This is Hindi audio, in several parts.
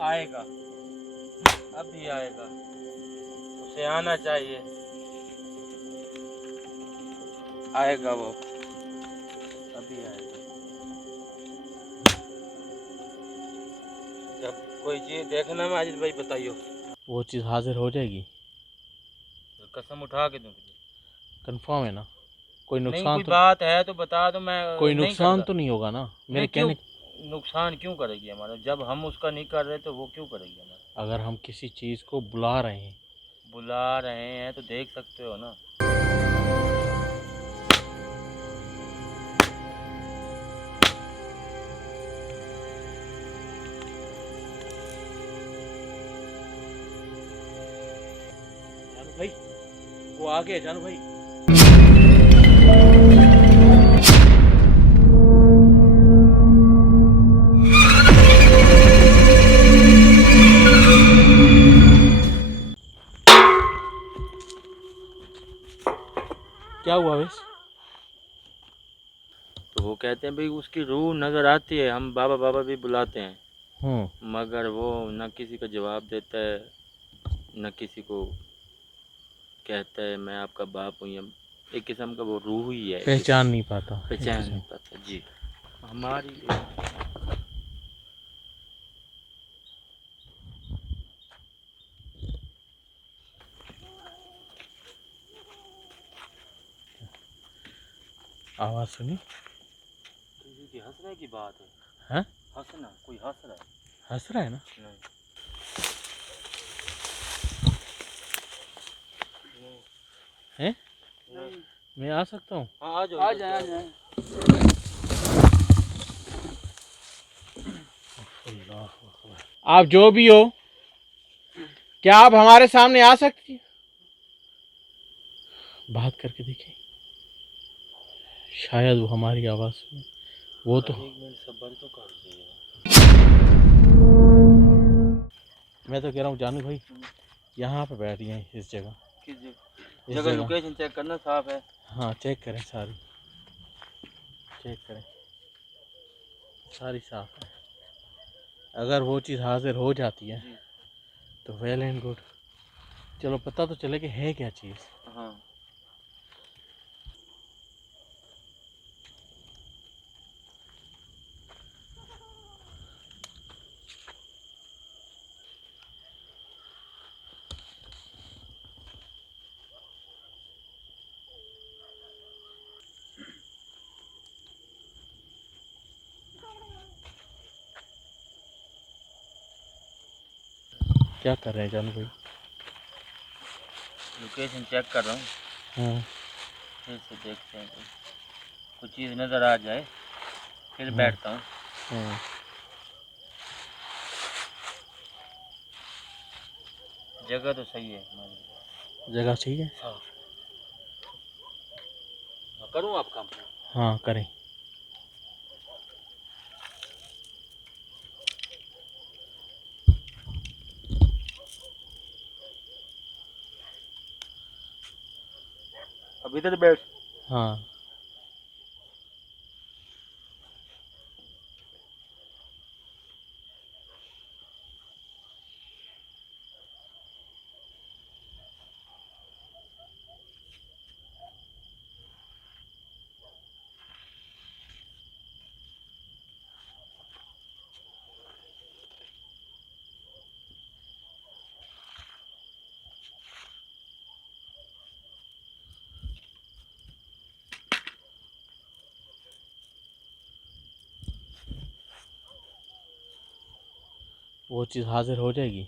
आएगा, अभी आएगा, उसे आना चाहिए, आएगा वो, अभी आएगा। जब कोई चीज़ देखना माजिद भाई बताइयो, वो चीज़ हाजिर हो जाएगी। कसम उठा के दूं तुझे। कंफर्म है ना? कोई नहीं नुकसान कोई तो बात है तो बता दो, मैं कोई नहीं नुकसान करता। तो नहीं होगा ना मेरे नहीं क्यों कहने? नुकसान क्यों करेगी हमारा, जब हम उसका नहीं कर रहे तो वो क्यों करेगी हमारा। अगर हम किसी चीज़ को बुला रहे हैं, बुला रहे हैं तो देख सकते हो ना। जानू भाई, वो आ गया जानू भाई। क्या हुआ वैसे? तो वो कहते हैं भाई उसकी रूह नज़र आती है, हम बाबा बाबा भी बुलाते हैं, मगर वो न किसी का जवाब देता है, न किसी को कहता है मैं आपका बाप हूँ। या एक किस्म का वो रूह ही है, पहचान नहीं पाता एक पहचान किस्म। नहीं पाता जी हमारी। आवाज़ सुनी? किसी की हंसने की बात है। हैं? हंसना, कोई हंस रहा है। हंस रहा है ना? नहीं हैं? नहीं। मैं आ सकता हूँ? हाँ आ जाओ, आ जाए आ जाए। आप जो भी हो, क्या आप हमारे सामने आ सकती हैं? बात करके देखिए, शायद वो हमारी आवाज़ सुने। वो तो एक मिनट सब्र तो कर दे। मैं तो कह रहा हूँ जानू भाई, यहाँ पे बैठ गए इस जगह। किस इस जगह लोकेशन चेक करना, साफ है। हाँ चेक करें, सारी चेक करें, सारी साफ है। अगर वो चीज़ हाजिर हो जाती है जी तो वेल एंड गुड। चलो पता तो चले कि है क्या चीज़। हाँ। क्या कर रहे हैं जानू भाई? लोकेशन चेक कर रहा हूँ, हाँ। फिर से देखते हैं कुछ चीज़ नज़र आ जाए फिर बैठता हूँ। हाँ। जगह तो सही है हमारी, जगह सही है। साफ है। करूँ आप काम? हाँ करें। अब इधर बैठ। हाँ। वो चीज़ हाजिर हो जाएगी।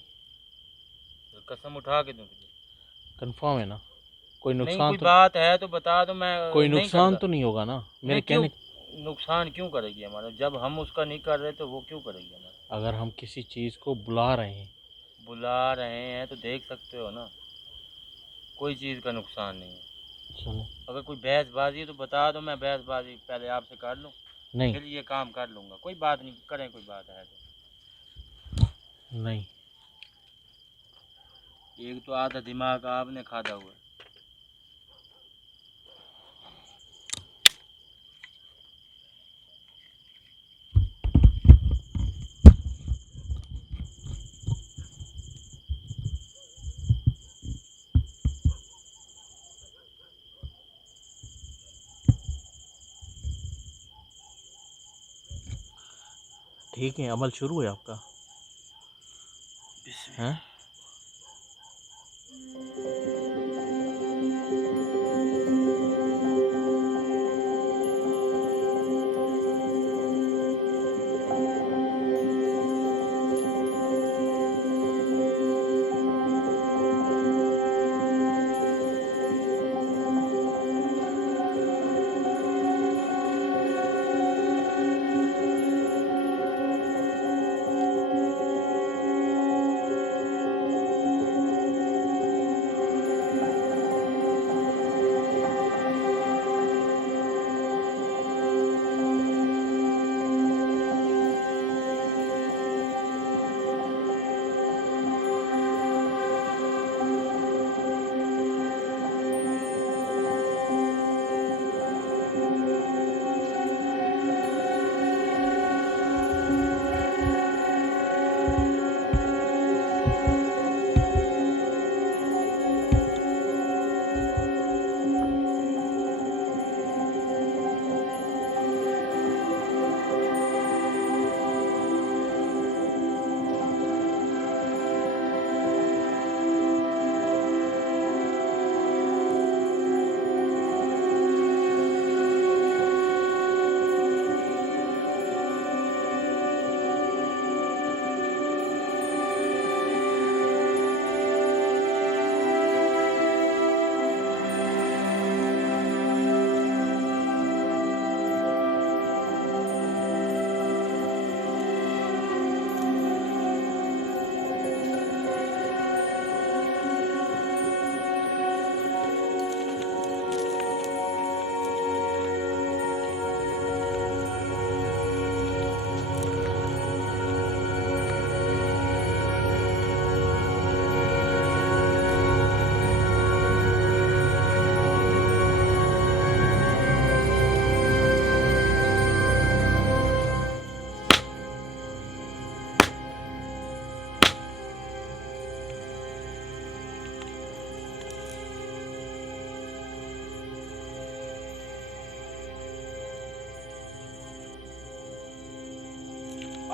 कसम उठा के दूं तुझे। कंफर्म है ना? कोई नहीं नुकसान कोई तो बात है तो बता दो, मैं कोई नहीं नुकसान करता। तो नहीं होगा ना मेरे नहीं क्यों कहने? नुकसान क्यों करेगी हमारा, जब हम उसका नहीं कर रहे तो वो क्यों करेगी हमारा। अगर हम किसी चीज़ को बुला रहे हैं, बुला रहे हैं तो देख सकते हो ना, कोई चीज़ का नुकसान नहीं है। चलो। अगर कोई बहसबाजी है तो बता दो, मैं बहसबाजी पहले आपसे कर लूँ, नहीं फिर ये काम कर लूँगा। कोई बात नहीं, करें कोई बात है तो। नहीं। एक तो आधा दिमाग आपने खादा हुआ है। ठीक है, अमल शुरू है आपका? हैं?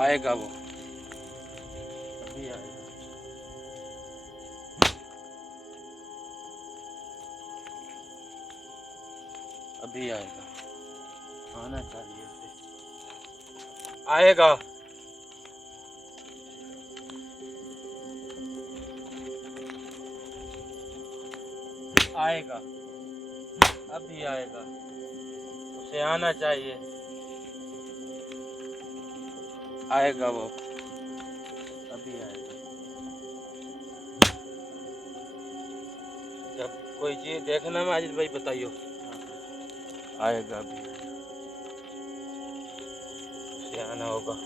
आएगा वो, अभी आएगा। अभी आएगा, आना चाहिए उसे। आएगा। आएगा, अभी आएगा, उसे आना चाहिए। आएगा वो, अभी आएगा। जब कोई चीज देखना माजिद भाई बताइयो। आएगा, अभी आएगा, उसे आना होगा।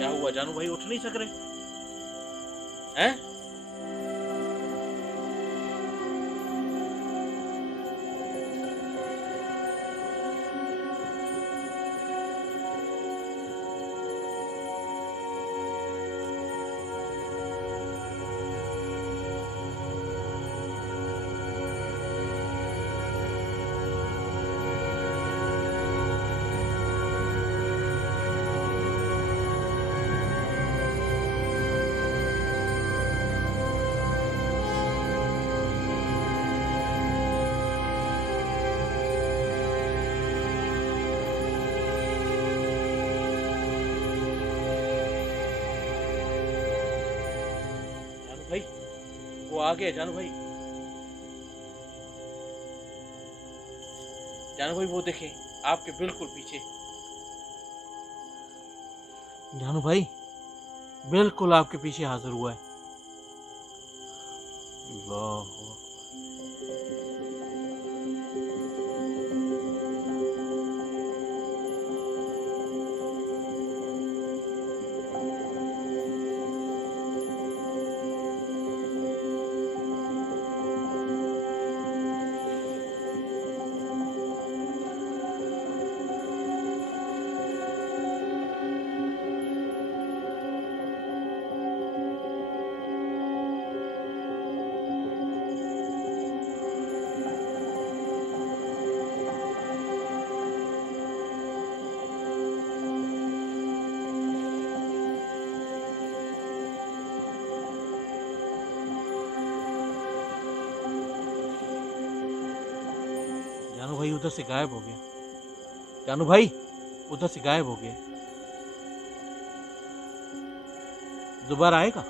क्या हुआ जानू भाई, उठ नहीं सक रहे हैं? भाई वो आ गए जानू भाई। जानू भाई वो देखे आपके बिल्कुल पीछे। जानू भाई बिल्कुल आपके पीछे हाजिर हुआ है। अल्लाह। जानू भाई उधर से गायब हो गया। जानू भाई उधर से गायब हो गया। दोबारा आएगा।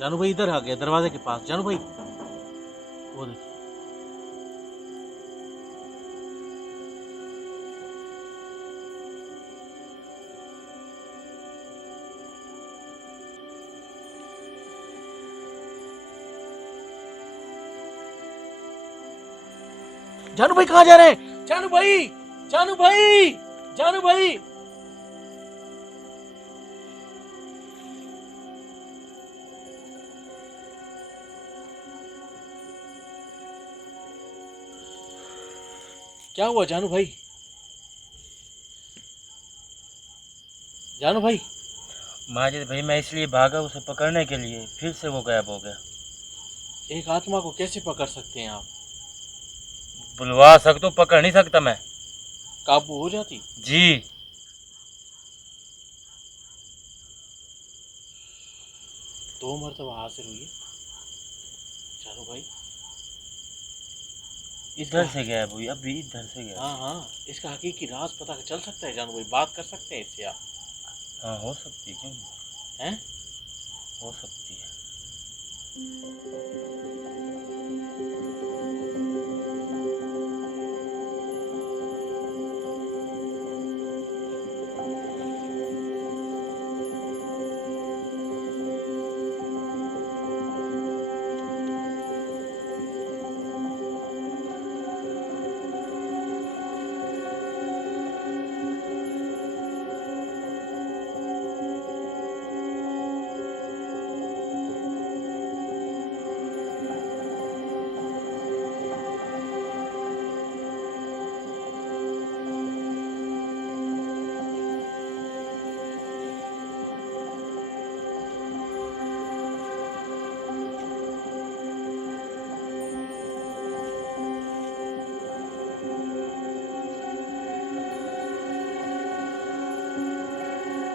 जानू भाई इधर आ गया दरवाजे के पास। जानू भाई वो देखिए। जानू भाई कहाँ जा रहे हैं? जानू भाई, जानू भाई, जानू भाई। क्या हुआ जानू भाई? जानू भाई माजिद भाई मैं इसलिए भागा उसे पकड़ने के लिए, फिर से वो गायब हो गया। एक आत्मा को कैसे पकड़ सकते हैं आप? बुलवा सकता हूँ, पकड़ नहीं सकता मैं। काबू हो जाती? जी। 2 मरतबा हाजिर हुई है जानू भाई। इधर से गायब हुई, अभी इधर से गायब। हाँ हाँ, इसका हकीकी राज पता चल सकता है जानू भाई। बात कर सकते हैं इससे आप? हाँ हो सकती है, क्यों नहीं? हैं? हो सकती है।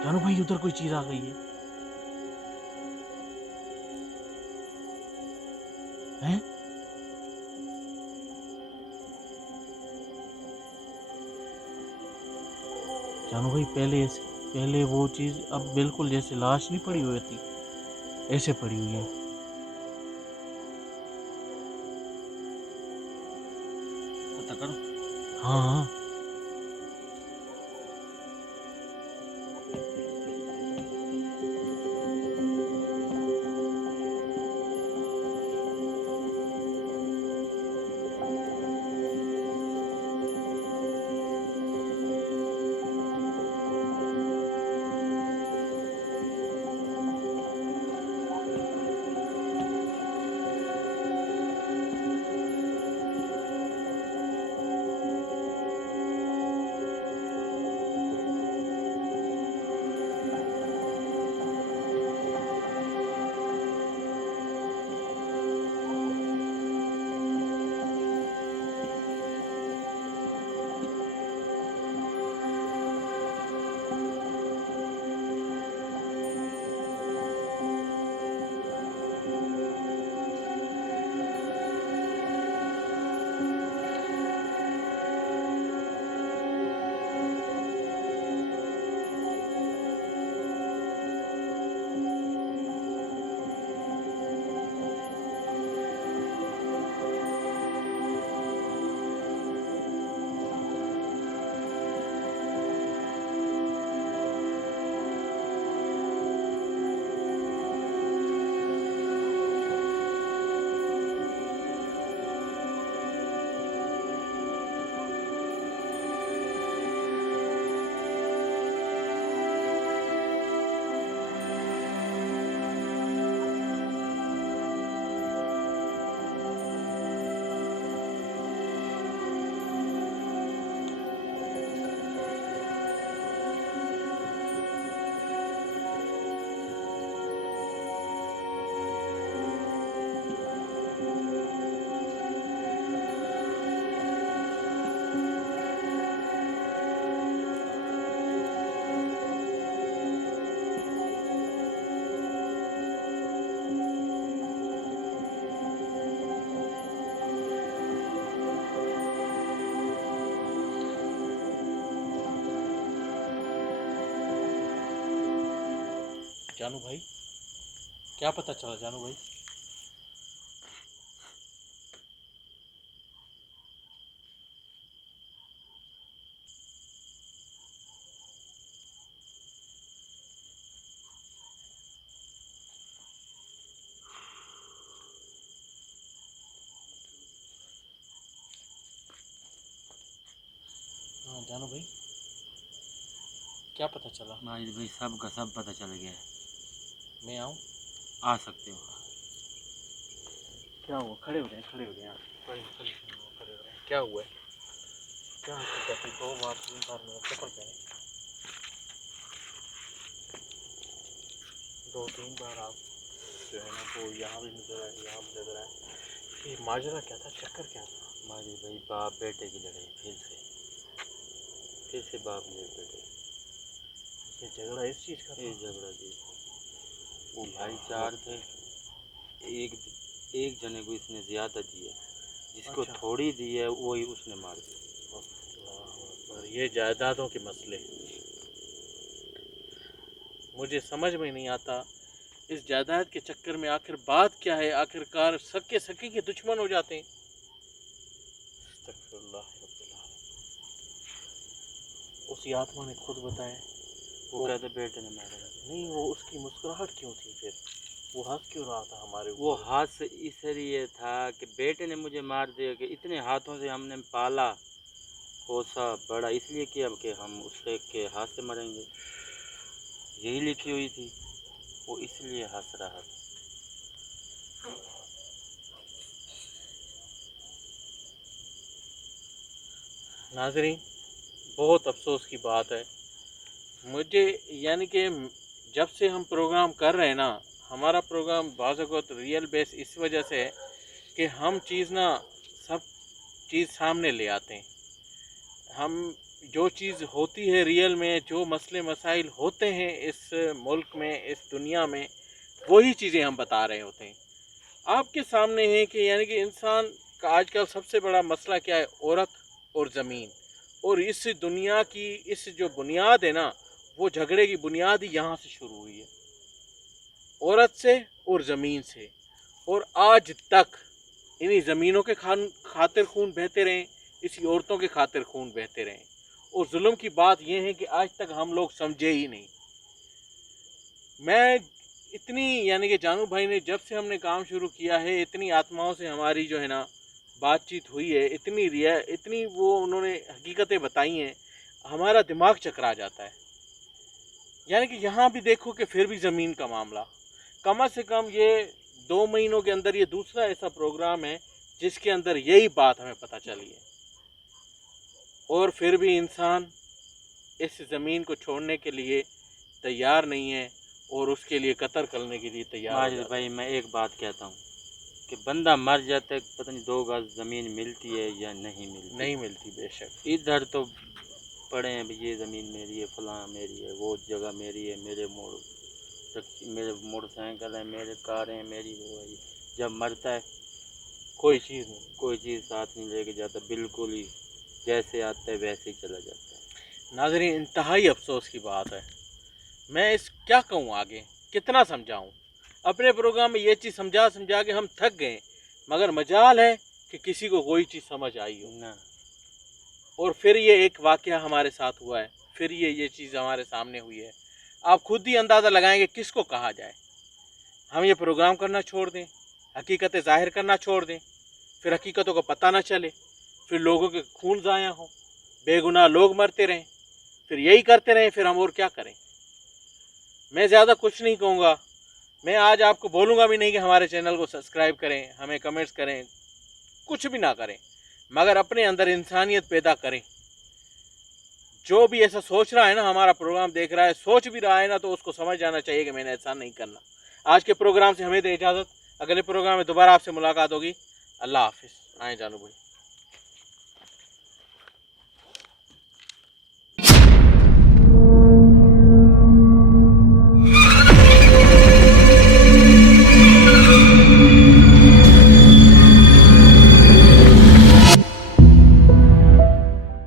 जानू भाई उधर कोई चीज आ गई है। हैं? जानू भाई पहले वो चीज अब बिल्कुल जैसे लाश नहीं पड़ी हुई थी ऐसे पड़ी हुई है। पता करो। हाँ हाँ। जानू भाई, क्या पता चला जानू भाई? हाँ जानू भाई, क्या पता चला? माजिद भाई सब का सब पता चल गया है। मैं आऊँ? आ सकते हो। क्या हुआ? खड़े हो गए, खड़े हो गए यहाँ। खड़े खड़े खड़े हो गए। क्या हुआ है? क्या हकीकत है? 2 बार 3 बार मेरा चप्पल पहने, 2-3 बार आप जो है ना वो यहाँ भी नजर आए, यहाँ भी नजर आए। ये माजरा क्या था? चक्कर क्या था? माजिद भाई बाप बेटे की लड़ाई फिर से बाप ने बेटे। ये झगड़ा इस चीज़ का था? ये झगड़ा जी, वो भाई 4 थे। एक जने को इसने ज्यादा दी है, जिसको अच्छा। थोड़ी दी है वही उसने मार दी। और ये जायदादों के मसले मुझे समझ में नहीं आता। इस जायदाद के चक्कर में आखिर बात क्या है? आखिरकार सके सके के दुश्मन हो जाते हैं। अस्तगफिरुल्लाह रब्बिल आलमीन। उसी आत्मा ने खुद बताया। वो कहते बेटे ने मारा। नहीं, वो उसकी मुस्कुराहट क्यों थी फिर? वो हंस क्यों रहा था हमारे ऊपर? वो हाथ से इसलिए था कि बेटे ने मुझे मार दिया, कि इतने हाथों से हमने पाला पोसा बड़ा, इसलिए कि अब कि हम उसके के हाथ से मरेंगे, यही लिखी हुई थी। वो इसलिए हंस रहा था। नाज़रीन, बहुत अफसोस की बात है मुझे, यानी कि जब से हम प्रोग्राम कर रहे हैं ना, हमारा प्रोग्राम बाज़-औक़ात रियल बेस इस वजह से है कि हम चीज़ ना सब चीज़ सामने ले आते हैं। हम जो चीज़ होती है रियल में, जो मसले मसाइल होते हैं इस मुल्क में, इस दुनिया में, वही चीज़ें हम बता रहे होते हैं। आपके सामने है कि यानी कि इंसान का आजकल सबसे बड़ा मसला क्या है? औरत और ज़मीन। और इस दुनिया की इस जो बुनियाद है ना, वो झगड़े की बुनियाद ही यहाँ से शुरू हुई है, औरत से और ज़मीन से। और आज तक इन्हीं ज़मीनों के खातिर खून बहते रहें, इसी औरतों के खातिर खून बहते रहें। और जुल्म की बात यह है कि आज तक हम लोग समझे ही नहीं। मैं इतनी, यानी कि जानू भाई ने जब से हमने काम शुरू किया है, इतनी आत्माओं से हमारी जो है ना बातचीत हुई है, इतनी वो उन्होंने हकीकतें बताई हैं, हमारा दिमाग चकरा जाता है। यानी कि यहाँ भी देखो कि फिर भी ज़मीन का मामला, कम से कम ये 2 महीनों के अंदर ये दूसरा ऐसा प्रोग्राम है जिसके अंदर यही बात हमें पता चली है। और फिर भी इंसान इस ज़मीन को छोड़ने के लिए तैयार नहीं है और उसके लिए कत्ल करने के लिए तैयार माजिद भाई मैं एक बात कहता हूँ कि बंदा मर जाता है, पता नहीं 2 गज ज़मीन मिलती है या नहीं मिलती। नहीं मिलती, बेशक। इधर तो पड़े हैं भाई, ये ज़मीन मेरी है, फलां मेरी है, वो जगह मेरी है, मेरे मोटरसाइकिल है, मेरे कारें हैं, मेरी वो है। जब मरता है कोई चीज़ नहीं, कोई चीज़ साथ नहीं लेके जाता, बिल्कुल ही जैसे आता है वैसे ही चला जाता है। नाज़रीन, इंतहाई अफसोस की बात है। मैं इस क्या कहूँ आगे, कितना समझाऊँ? अपने प्रोग्राम में ये चीज़ समझा समझा के हम थक गए, मगर मजाल है कि किसी को कोई चीज़ समझ आई हो ना। और फिर ये एक वाक़या हमारे साथ हुआ है, फिर ये चीज़ हमारे सामने हुई है। आप खुद ही अंदाज़ा लगाएंगे किसको कहा जाए। हम ये प्रोग्राम करना छोड़ दें, हकीकतें ज़ाहिर करना छोड़ दें, फिर हकीकतों का पता ना चले, फिर लोगों के खून ज़ाया हो, बेगुनाह लोग मरते रहें, फिर यही करते रहें, फिर हम और क्या करें? मैं ज़्यादा कुछ नहीं कहूँगा। मैं आज आपको बोलूँगा भी नहीं कि हमारे चैनल को सब्सक्राइब करें, हमें कमेंट्स करें, कुछ भी ना करें, मगर अपने अंदर इंसानियत पैदा करें। जो भी ऐसा सोच रहा है ना, हमारा प्रोग्राम देख रहा है, सोच भी रहा है ना, तो उसको समझ जाना चाहिए कि मैंने ऐसा नहीं करना। आज के प्रोग्राम से हमें दे इजाज़त, अगले प्रोग्राम में दोबारा आपसे मुलाकात होगी। अल्लाह हाफिज़। आए जानू भाई।